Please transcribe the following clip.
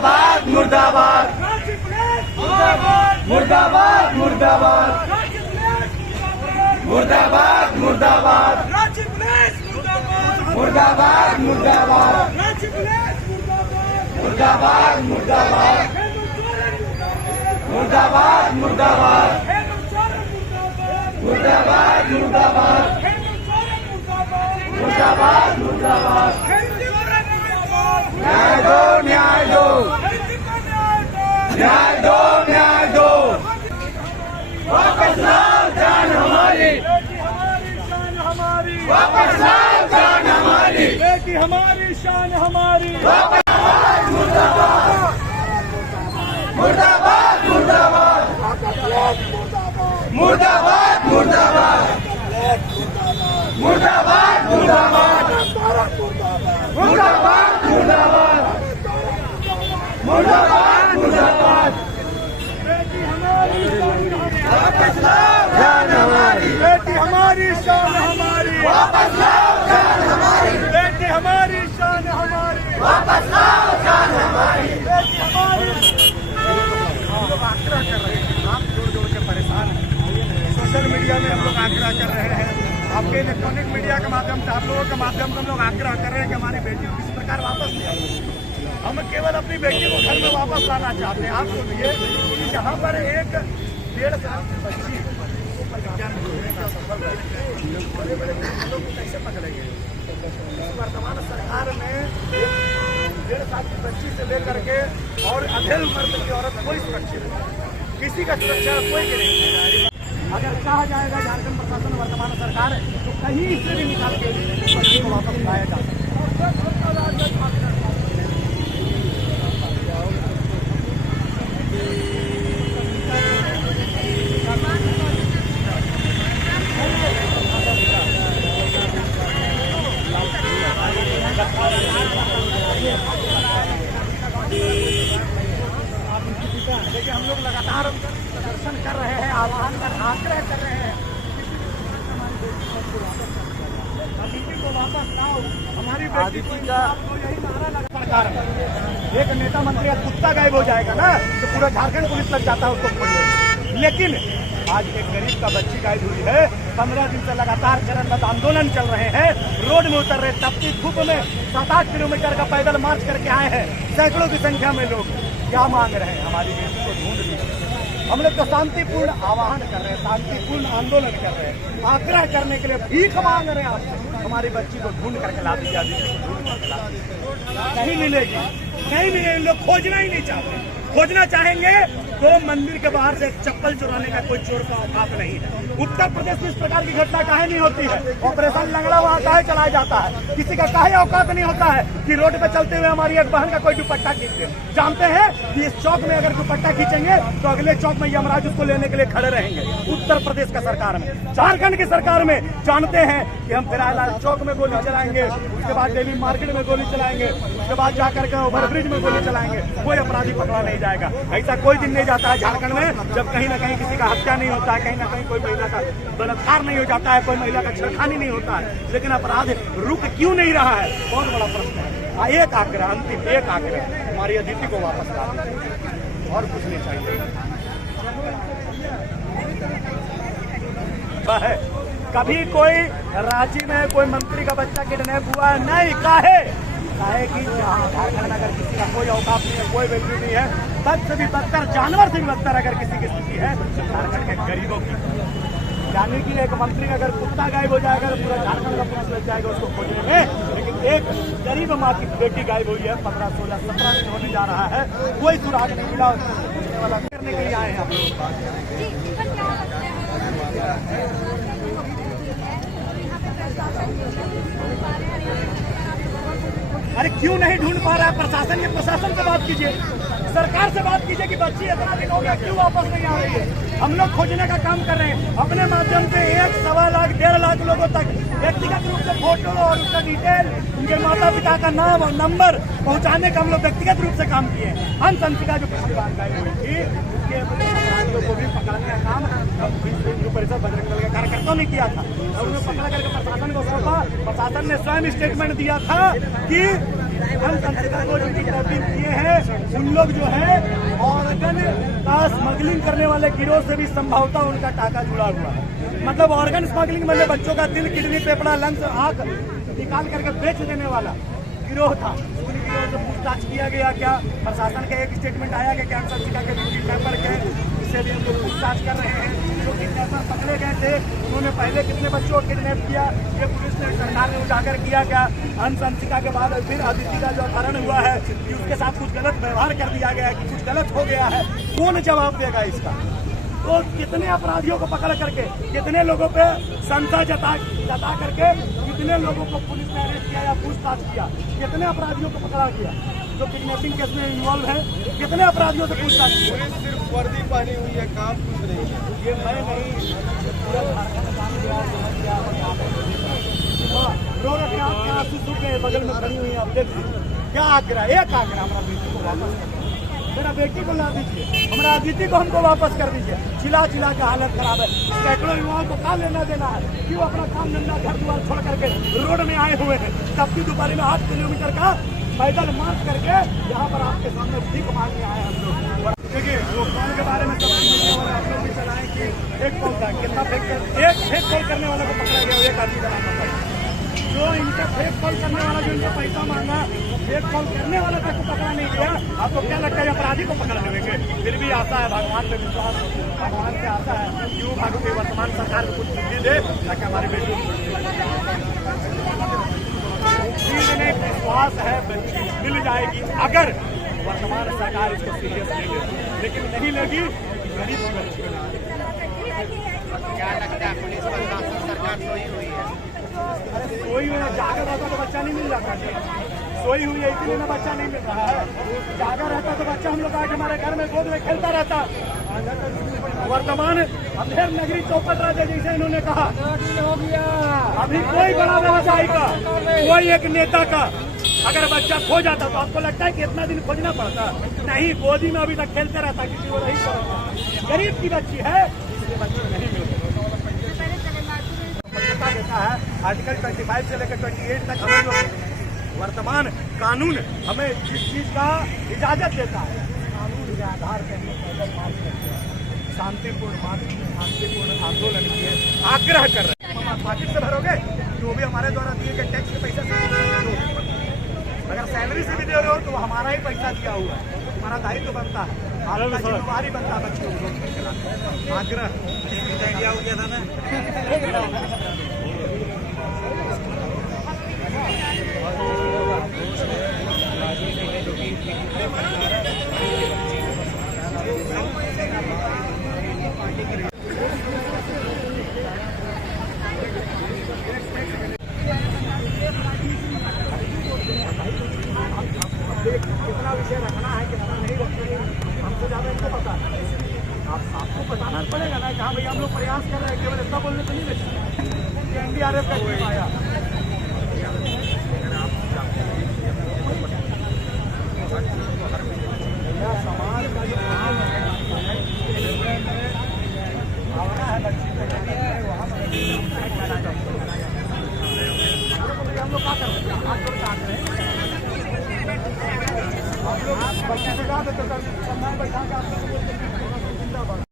मुर्दाबाद मुर्दाबाद मुर्दाबाद मुर्दाबाद मुर्दाबाद मुर्दाबाद मुर्दाबाद मुर्दाबाद मुर्दाबाद मुर्दाबाद मुर्दाबाद मुर्दाबाद मुर्दाबाद मुर्दाबाद मुर्दाबाद मुर्दाबाद न्याय दो न्याय दो न्याय दो न्याय दो वापस लाओ जान हमारी वापस लाओ जान हमारी बेटी हमारी शान हमारी मुर्दाबाद मुर्दाबाद मुर्दाबाद मुर्दाबाद मुर्दाबाद मुर्दाबाद मुर्दाबाद मुर्दाबाद मुर्दाबाद मुर्दाबाद मुर्दाबाद मुर्दाबाद बेटी हमारी वापस लाओ जान हमारी बेटी हमारी शान हमारी वापस लाओ जान हमारी बेटी हमारी शान हमारी वापस लाओ जान हमारी बेटी हमारी। हम लोग आग्रह कर रहे हैं, आप जोड़ के परेशान हैं। सोशल मीडिया में हम लोग आग्रह कर रहे हैं, आपके इलेक्ट्रॉनिक मीडिया के माध्यम से, आप लोगों के माध्यम से हम लोग आग्रह कर रहे हैं कि हमारी बेटियों को इस प्रकार वापस लिया। हम केवल अपनी बेटी को घर में वापस लाना चाहते हैं। आप सोचिए कि जहाँ पर एक 1.5 साल की बच्ची बड़े बड़े लोग कैसे पकड़ेंगे। वर्तमान सरकार में 1.5 साल की बच्ची से लेकर के और अधेड़ उम्र की औरत कोई सुरक्षित नहीं, किसी का सुरक्षा कोई भी नहीं। अगर कहा जाएगा झारखंड प्रशासन वर्तमान सरकार तो कहीं से भी निकाल के बच्ची को वापस लाया जा सकता है। देखिए हम लोग लगातार प्रदर्शन कर रहे हैं, आह्वान कर आग्रह कर रहे हैं अदिति को वापस लाओ, हमारी बेटी को यही नारा लगा सरकार में। एक नेता मंत्री का कुत्ता गायब हो जाएगा ना तो पूरा झारखंड पुलिस लग जाता है उसको खोजने। लेकिन आज एक गरीब का बच्ची गायब हुई है। 15 दिन से लगातार चरणबद्ध आंदोलन चल रहे हैं, रोड में उतर रहे, तपती धूप में 7-8 किलोमीटर का पैदल मार्च करके आए हैं। सैकड़ों की संख्या में लोग क्या मांग रहे हैं, हमारी बेटी को ढूंढ लीजिए। हम लोग तो शांतिपूर्ण आह्वान कर रहे हैं, शांतिपूर्ण आंदोलन कर रहे हैं, आग्रह करने के लिए भीख मांग रहे हैं आपसे, हमारी बच्ची को ढूंढ करके ला दीजिए। नहीं मिलेगी, नहीं मिलेगी। लोग खोजना ही नहीं चाहते, खोजना चाहेंगे तो मंदिर के बाहर से चप्पल चुराने का कोई चोर का औकात नहीं है। उत्तर प्रदेश में इस प्रकार की घटना काहे नहीं होती है? ऑपरेशन लंगड़ा वहाँ काहे चलाया जाता है? किसी का काहे औकात नहीं होता है कि रोड पे चलते हुए हमारी एक बहन का कोई दुपट्टा खींचे। जानते हैं कि इस चौक में अगर दुपट्टा खींचेंगे तो अगले चौक में यमराज उसको लेने के लिए खड़े रहेंगे। उत्तर प्रदेश का सरकार में, झारखंड की सरकार में जानते हैं कि हम फिरालाल चौक में गोली चलाएंगे, उसके बाद देवी मार्केट में गोली चलाएंगे, उसके बाद जाकर के ओवरब्रिज में गोली चलाएंगे, कोई अपराधी पकड़ा नहीं जाएगा। ऐसा कोई दिन नहीं जाता है झारखंड में जब कहीं ना कहीं किसी का हत्या नहीं होता है, कहीं ना कहीं कोई महिला का बलात्कार नहीं हो जाता है, कोई महिला का छेड़खानी नहीं होता है। लेकिन अपराध रुक क्यों नहीं रहा है, बहुत बड़ा प्रश्न है। एक आग्रह, अंतिम एक आग्रह, हमारी अदिति को वापस ला दीजिए और कुछ नहीं चाहिए है। कभी कोई राज्य में कोई मंत्री का बच्चा किडनैप हुआ है? नहीं। काहे कि झारखंड में अगर किसी का कोई औकात नहीं है, कोई वैल्यू नहीं है, बद से भी बदतर, जानवर से भी बदतर अगर किसी की स्थिति है तो झारखंड के गरीबों की। यानी कि एक मंत्री का अगर कुत्ता गायब हो जाएगा तो पूरा झारखंड का पुलिस लग जाएगा उसको खोजने में। लेकिन एक गरीब माँ की बेटी गायब हुई है, 15, 16, 17 दिन होने जा रहा है, कोई सुराग नहीं मिला। उसको वाला करने के लिए आए हैं आप लोग। अरे क्यों नहीं ढूंढ पा रहा है प्रशासन? ये प्रशासन से बात कीजिए, सरकार से बात कीजिए कि बच्ची इतना दिन हो गया क्यों वापस नहीं आ रही है। हम लोग खोजने का काम कर रहे हैं अपने माध्यम से। 1, सवा लाख, 1.5 लाख लोगों तक व्यक्तिगत रूप से फोटो और उसका डिटेल, उनके माता पिता का नाम और नंबर पहुंचाने का हम लोग व्यक्तिगत रूप से काम किए हैं। हम संचिका जो पिछली बार गायब हुई थी उसके अपराधियों को भी पकड़ने का काम हिंदू परिषद बजरंग दल के कार्यकर्ताओं ने किया था और उन्हें पकड़ करके प्रशासन को सौंपा। प्रशासन ने स्वयं स्टेटमेंट दिया था कि हम संस्था को जो रिपोर्टिंग किए हैं उन लोग जो है ऑर्गन का स्मगलिंग करने वाले गिरोह से भी संभवतः उनका टाका जुड़ा हुआ है। मतलब ऑर्गन स्मगलिंग मतलब बच्चों का दिल, किडनी, फेफड़ा, लंग्स, आंख निकाल करके बेच देने वाला गिरोह था। उन गिरोह से पूछताछ किया गया। क्या प्रशासन का एक स्टेटमेंट आया कि कैंसर शिका के किडनैपर के, इससे भी हम लोग पूछताछ कर रहे हैं। जो किडनैपर पकड़े गए थे उन्होंने पहले कितने बच्चों को किडनैप किया, ये पुलिस ने सरकार ने उजागर किया। क्या अंशिका के बाद फिर अदिति का जो अपहरण हुआ है कि उसके साथ कुछ गलत व्यवहार कर दिया गया है, कि कुछ गलत हो गया है, कौन जवाब देगा इसका? तो कितने अपराधियों को पकड़ करके, कितने लोगों पे संशय जता करके कितने लोगों को पुलिस ने अरेस्ट किया या पूछताछ किया, कितने अपराधियों को पकड़ा गया जो किडनैपिंग केस में इन्वॉल्व है, कितने अपराधियों से पूछताछ की? सिर्फ वर्दी पहनी हुई है, काम कुछ नहीं है। ये मैं नहीं, पूरा झारखंड काम गया, रो रहे आप क्या आंसू के बगल में खड़ी हुई है। आप देख लीजिए क्या आग्रह, एक आग्रह, हमारा बेटी को वापस कर दीजिए, मेरा बेटी को ला दीजिए, हमारा अदिति को हमको वापस कर दीजिए। चिल्ला चिल्ला के हालत खराब है। सैकड़ों युवाओं को क्या लेना देना है? क्यों अपना काम धंधा घर द्वार छोड़ करके रोड में आए हुए हैं? तब की दोपहर में 8 किलोमीटर का पैदल मार्च करके यहाँ पर आपके सामने भीख मांगने आए हम लोग। देखिए वो कॉल के बारे में सब आप लोग भी चलाएं कि एक कॉल था, कितना फेक कॉल करने वाले को पकड़ा गया, एक आदमी का नाम बताइए। जो इनका फेक कॉल करने वाला, जो इनका पैसा मांगा, फेक कॉल करने वाला तक को पकड़ा नहीं गया। आपको क्या लगता है अपराधी को पकड़ लेंगे? फिर भी आता है भगवान पे विश्वास, भगवान से आता है। क्यों भागोगे? वर्तमान सरकार को कुछ बुद्धि दे ताकि हमारी बेटी में विश्वास है मिल जाएगी अगर वर्तमान सरकार इसको सीरियस ले ले, लेकिन नहीं लेगी। गरीब क्या लगता है पुलिस प्रशासन सरकार सोई हुई है? अरे सोई हुई है, जागर रहता तो बच्चा नहीं मिल जाता। सोई हुई है इसीलिए ना बच्चा नहीं मिल रहा है। जागर रहता तो बच्चा हम लोग आज हमारे घर में गोद में खेलता रहता। वर्तमान अंधेर नगरी चौपट राजा जैसे इन्होंने कहा हो गया। अभी कोई बड़ा व्यवसायी का, कोई एक नेता का अगर बच्चा खो जाता तो आपको लगता है कि इतना दिन खोजना पड़ता? नहीं, गोदी में अभी तक खेलते रहता क्योंकि वो रही करता। गरीब की बच्ची है इसलिए बच्ची नहीं मिलती। देता है आर्टिकल 25 से लेकर 28 तक हमें जो वर्तमान कानून हमें इस चीज का इजाजत देता है। कानून के आधार पर पैदल मार्च करते हैं, शांतिपूर्ण मार्च, शांतिपूर्ण आंदोलन किए, आग्रह कर रहे हैं। हम पाकिट से भरोगे जो भी हमारे द्वारा दिए गए टैक्स के पैसा से, अगर सैलरी से भी दे रहे हो तो हमारा ही पैसा दिया हुआ है, हमारा दायित्व बनता है, आपका जिम्मेवारी बनता है बच्चों को। आग्रह दिया हो गया था ना। कितना विषय रखना है, कितना नहीं रखना है, हमसे ज्यादा इनको पता है। आपको बताना पड़ेगा ना कि हाँ भैया हम लोग प्रयास कर रहे हैं, केवल इतना बोलने तो नहीं देते। NDRF का टीम आया, समाज का जो काम है भावना है बच्ची को वहाँ हम लोग क्या कर सकते हैं? आप लोग काट रहे हैं, आप लोग बच्चे से कहा तो बैठा के